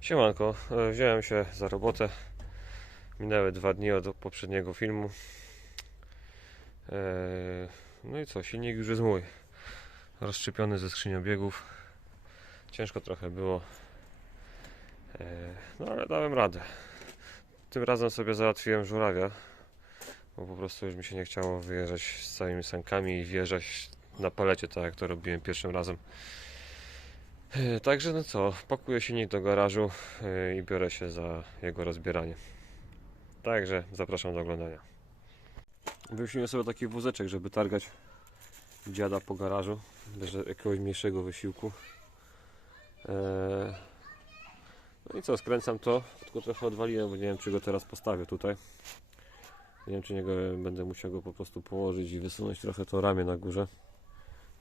Siemanko, e, wziąłem się za robotę. Minęły dwa dni od poprzedniego filmu. E, No i co, silnik już jest mój. Rozszczepiony ze skrzynią biegów. Ciężko trochę było. E, No ale dałem radę. Tym razem sobie załatwiłem żurawia. Bo po prostu już mi się nie chciało wyjeżdżać z całymi sankami i wjeżdżać na palecie, tak jak to robiłem pierwszym razem. E, Także no co, pakuję silnik do garażu e, i biorę się za jego rozbieranie. Także zapraszam do oglądania. Wymyśliłem sobie taki wózeczek, żeby targać dziada po garażu bez jakiegoś mniejszego wysiłku. E, No i co, skręcam to, tylko trochę odwaliłem, bo nie wiem czy go teraz postawię tutaj. Nie wiem czy nie go, będę musiał go po prostu położyć i wysunąć trochę to ramię na górze,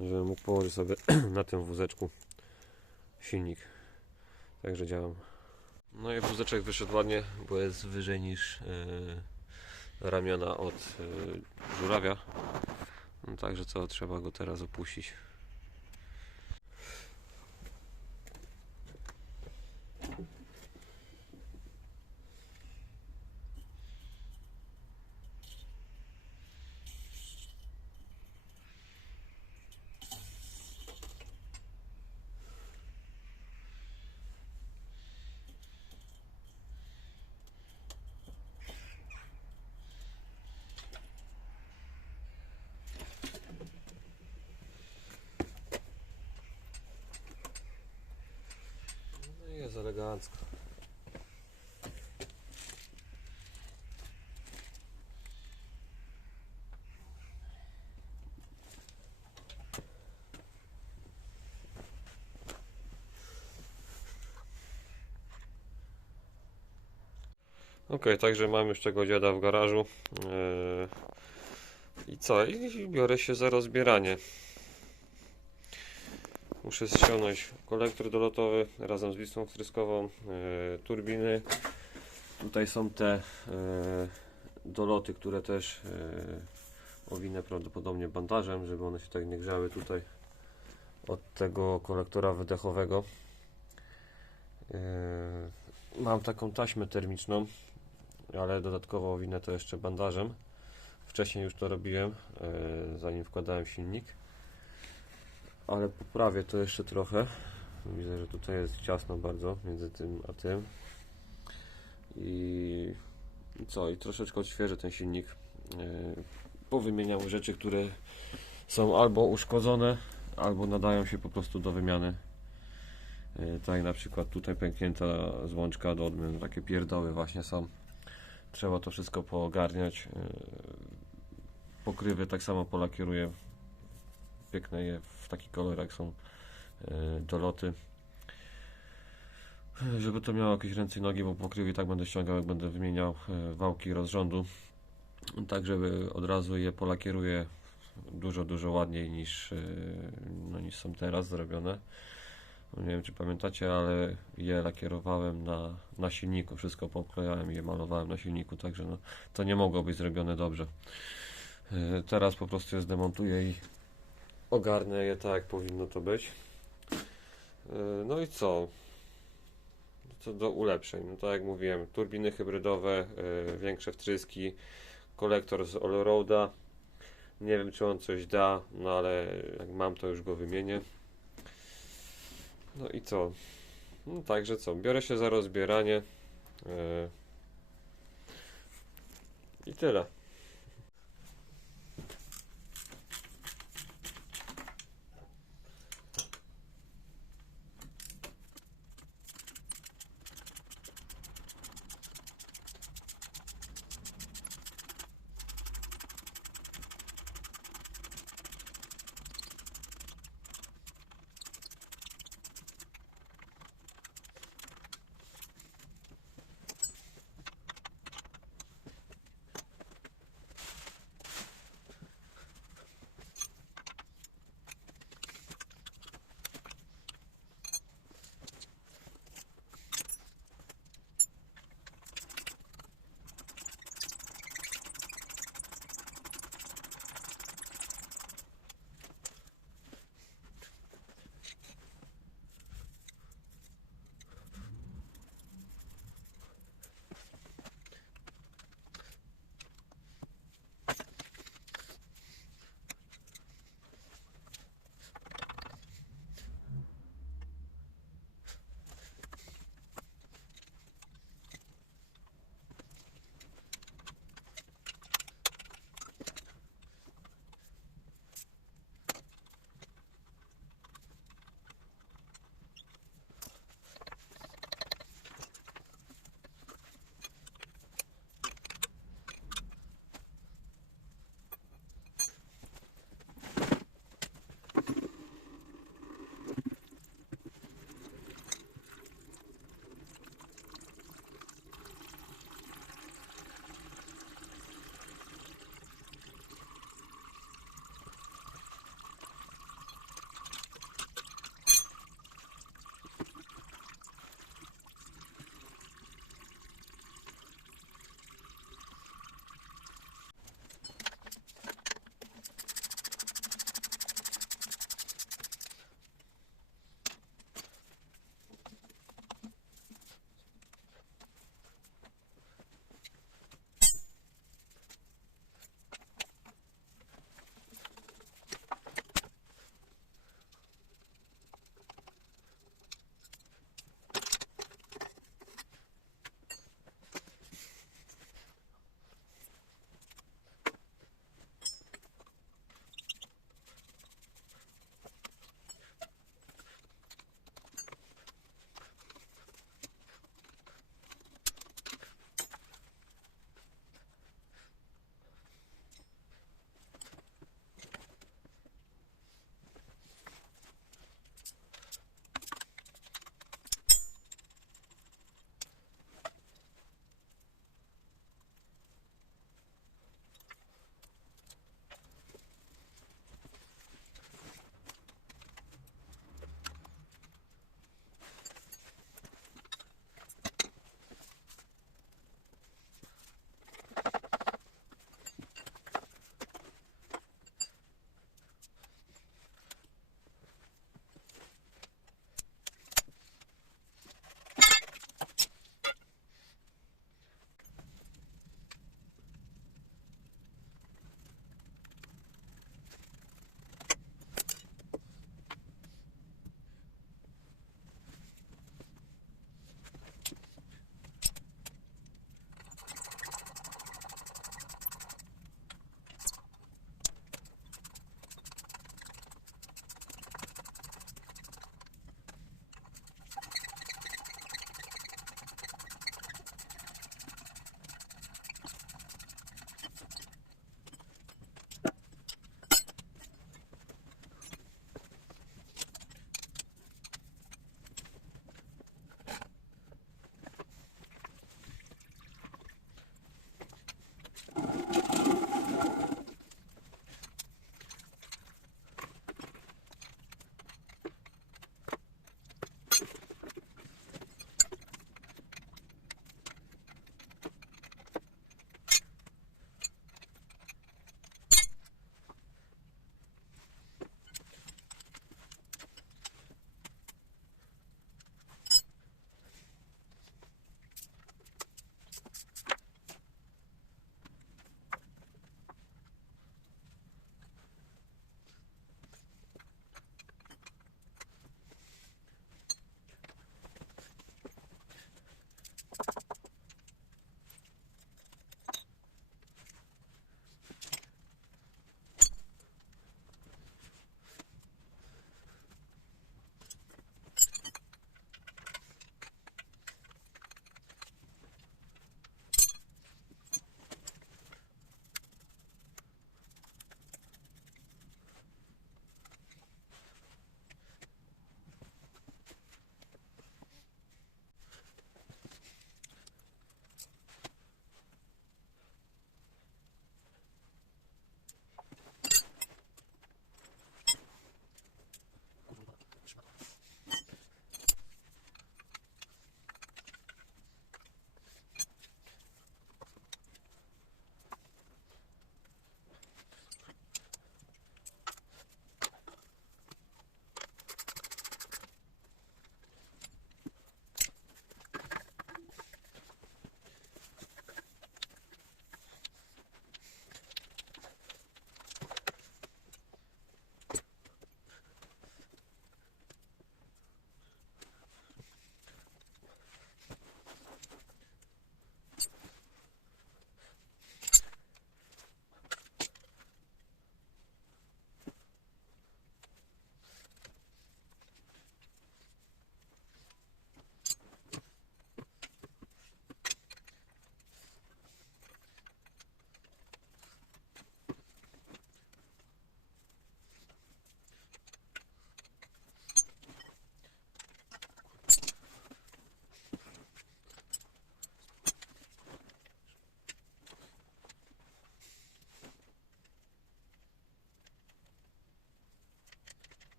żebym mógł położyć sobie na tym wózeczku silnik. Także działam. No i wózeczek wyszedł ładnie, bo jest wyżej niż yy, ramiona od yy, żurawia. No, także co, trzeba go teraz opuścić. No i jest elegancko. Ok, także mam już tego dziada w garażu. Yy, I co? I biorę się za rozbieranie. Muszę ściągnąć kolektor dolotowy razem z listą wtryskową, e, turbiny. Tutaj są te e, doloty, które też e, owinę prawdopodobnie bandażem, żeby one się tak nie grzały tutaj od tego kolektora wydechowego. Mam taką taśmę termiczną, ale dodatkowo owinę to jeszcze bandażem. Wcześniej już to robiłem, zanim wkładałem silnik ale poprawię to jeszcze trochę. Widzę, że tutaj jest ciasno bardzo między tym a tym. I co? I troszeczkę odświeżę ten silnik. Yy, Powymieniam rzeczy, które są albo uszkodzone, albo nadają się po prostu do wymiany. Yy, Tak na przykład tutaj pęknięta złączka do odmian, takie pierdoły właśnie są. Trzeba to wszystko poogarniać. Yy, Pokrywy tak samo polakieruję piękne je w taki kolor jak są e, doloty. Żeby to miało jakieś ręce i nogi bo pokrywy tak będę ściągał jak będę wymieniał e, wałki rozrządu. Tak żeby od razu je polakieruję dużo dużo ładniej niż, e, no, niż są teraz zrobione. No, nie wiem czy pamiętacie ale je lakierowałem na, na silniku. Wszystko poklejałem i je malowałem na silniku także no, to nie mogło być zrobione dobrze. Teraz po prostu je zdemontuję i ogarnę je tak, jak powinno to być. Yy, No i co? Co do ulepszeń, no tak jak mówiłem, turbiny hybrydowe, yy, większe wtryski, kolektor z Allroada. Nie wiem, czy on coś da, no ale jak mam, to już go wymienię. No i co? No także co? Biorę się za rozbieranie. Yy, I tyle.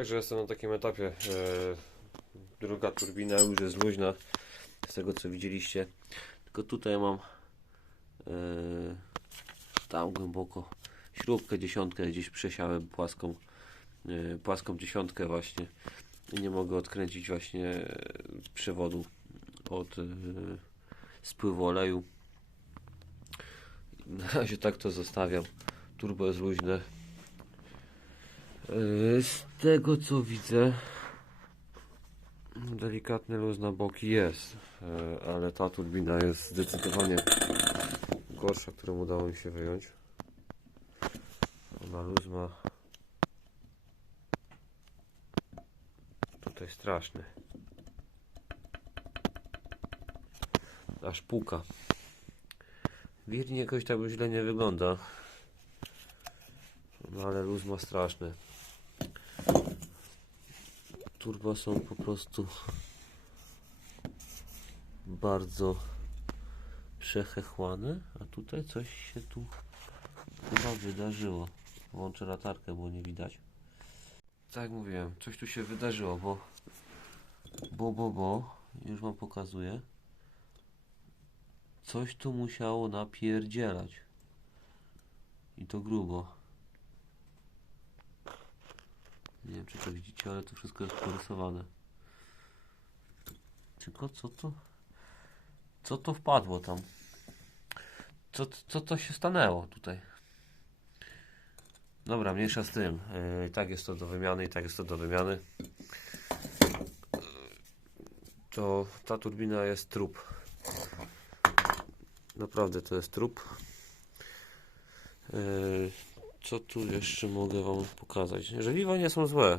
Także jestem na takim etapie. E, druga turbina już jest luźna, z tego co widzieliście. Tylko tutaj mam e, tam głęboko śrubkę dziesiątkę gdzieś przesiałem płaską, e, płaską dziesiątkę właśnie i nie mogę odkręcić właśnie przewodu od spływu oleju. Na razie tak to zostawiam. Turbo jest luźne. Yy, Z tego co widzę, delikatny luz na boki jest, yy, ale ta turbina jest zdecydowanie gorsza, którą udało mi się wyjąć. Ona luz ma tutaj straszny. Aż puka. Wirnie jakoś tak źle nie wygląda. No ale luz ma straszny. Turbo są po prostu bardzo przechechłane, a tutaj coś się tu chyba wydarzyło. Włączę latarkę, bo nie widać. Tak jak mówiłem, coś tu się wydarzyło, bo bo, bo, bo, już wam pokazuję. Coś tu musiało napierdzielać. I to grubo. Nie wiem, czy to widzicie, ale to wszystko jest porysowane. Tylko co to? Co to wpadło tam? Co, co to się stanęło tutaj? Dobra, mniejsza z tym. Yy, I tak jest to do wymiany, i tak jest to do wymiany. Yy, To ta turbina jest trup. Naprawdę to jest trup. Yy, co tu jeszcze mogę Wam pokazać? Żeliwa nie są złe.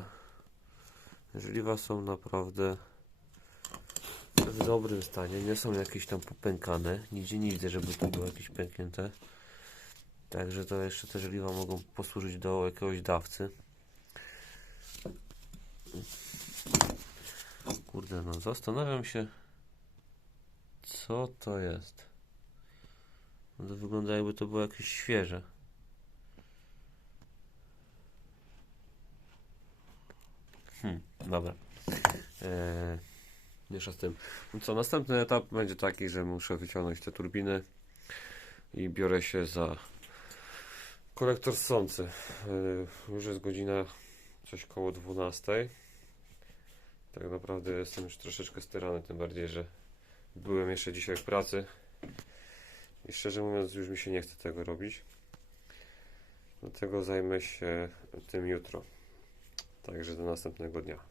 Żeliwa są naprawdę w dobrym stanie. Nie są jakieś tam popękane. Nigdzie nie widzę, żeby to było jakieś pęknięte. Także to jeszcze te żeliwa mogą posłużyć do jakiegoś dawcy. Kurde, no zastanawiam się, co to jest. No to wygląda jakby to było jakieś świeże. Hmm, dobra. Eee, mniejsza z tym. Co, następny etap będzie taki, że muszę wyciągnąć te turbiny i biorę się za kolektor ssący. Eee, już jest godzina coś koło 12. Tak naprawdę jestem już troszeczkę styrany, tym bardziej, że byłem jeszcze dzisiaj w pracy i szczerze mówiąc już mi się nie chce tego robić. Dlatego zajmę się tym jutro. Także do następnego dnia.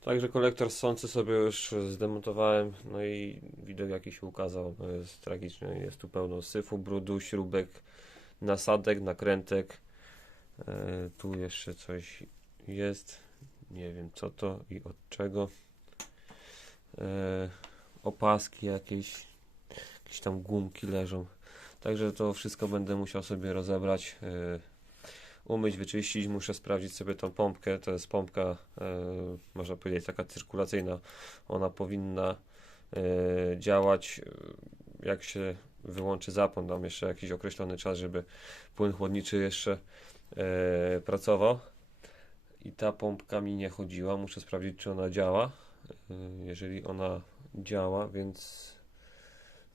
Także kolektor ssący sobie już zdemontowałem, no i widok jaki się ukazał, no jest tragiczny. Jest tu pełno syfu, brudu, śrubek, nasadek, nakrętek. E, tu jeszcze coś jest. Nie wiem co to i od czego. E, opaski jakieś. Jakieś tam gumki leżą. Także to wszystko będę musiał sobie rozebrać. e, umyć, wyczyścić. Muszę sprawdzić sobie tą pompkę. To jest pompka, e, można powiedzieć, taka cyrkulacyjna. Ona powinna e, działać, e, jak się wyłączy zapłon. Dam jeszcze jakiś określony czas, żeby płyn chłodniczy jeszcze pracował. I ta pompka mi nie chodziła. Muszę sprawdzić, czy ona działa. Jeżeli ona działa, więc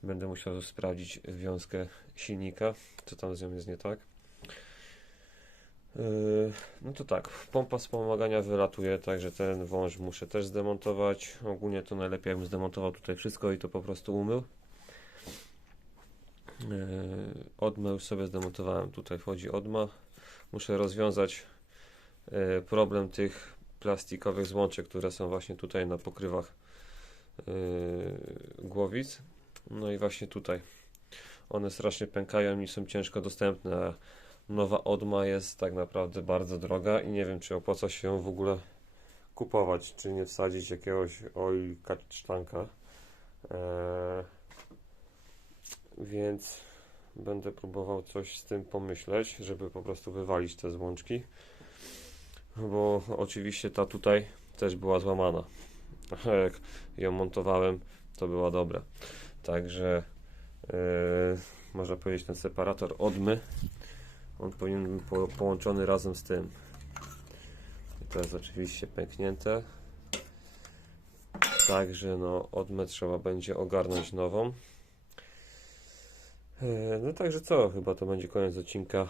będę musiał sprawdzić wiązkę silnika, co tam z nią jest nie tak. Yy, No to tak, pompa wspomagania wylatuje, także ten wąż muszę też zdemontować. Ogólnie to najlepiej jakbym zdemontował tutaj wszystko i to po prostu umył. Yy, już sobie zdemontowałem, tutaj wchodzi odma. Muszę rozwiązać yy, problem tych plastikowych złączek, które są właśnie tutaj na pokrywach głowic. No i właśnie tutaj. One strasznie pękają i są ciężko dostępne, nowa Odma jest tak naprawdę bardzo droga i nie wiem, czy opłaca się ją w ogóle kupować, czy nie wsadzić jakiegoś oil kasztanka. Eee, więc będę próbował coś z tym pomyśleć, żeby po prostu wywalić te złączki. Bo oczywiście ta tutaj też była złamana. Jak ją montowałem, to była dobra. Także eee, można powiedzieć ten separator odmy on powinien być po, połączony razem z tym. I to jest oczywiście pęknięte. Także no odmę trzeba będzie ogarnąć nową. E, No także co, chyba to będzie koniec odcinka.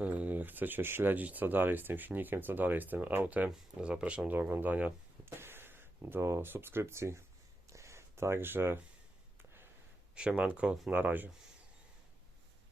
E, Chcecie śledzić co dalej z tym silnikiem, co dalej z tym autem. Zapraszam do oglądania, do subskrypcji. Także siemanko, na razie.